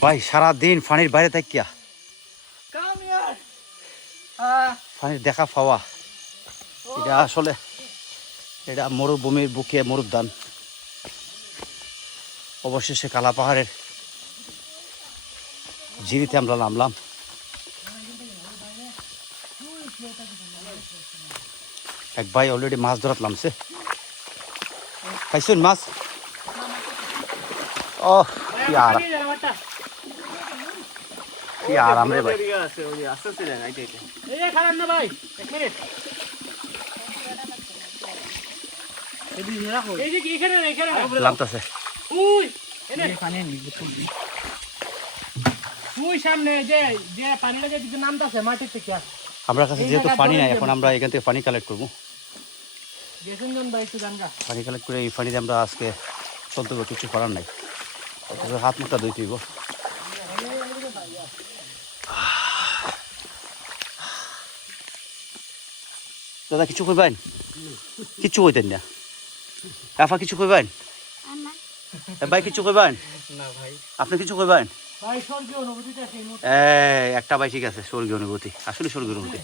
ভাই সারা দিন পানির বাইরে থাকিয়া পানির দেখা পাওয়া। এটা আসলে এটা মরুভূমির বুকে মরুদ্যান। অবশেষে কালা পাহাড়ের জিরিতে আমরা নামলাম। এক ভাই অলরেডি মাছ ধরাত নামছে। খাইছুন মাছ? ও কি আর? কি আরাম রে ভাই এই যে খারাপ না। ভাই এক মিনিট এই যে এখানে না, এখানে না। নামতেছে উই এনে উই সামনে যে যে পানিটা যে দিকে নামতাছে মাটির থেকে। আমার কাছে যেহেতু পানি নাই এখন আমরা এখান থেকে পানি কালেক্ট করব। পানি কালেক্ট করে এই পানিতে আমরা আজকে চলতে কিছু করার নাই। হাত মুখটা ধুই তুইব। দাদা কিছু কইবেন? কিছু কইতেন না। আফা কিছু কইবেন? ভাই কিছু কইবেন? না ভাই। আপনি কিছু কইবেন? ভাই স্বর্গীয় অনুভূতিটা সেই এই একটা ভাই ঠিক আছে স্বর্গীয় অনুভূতি আসলে স্বর্গীয় অনুভূতি।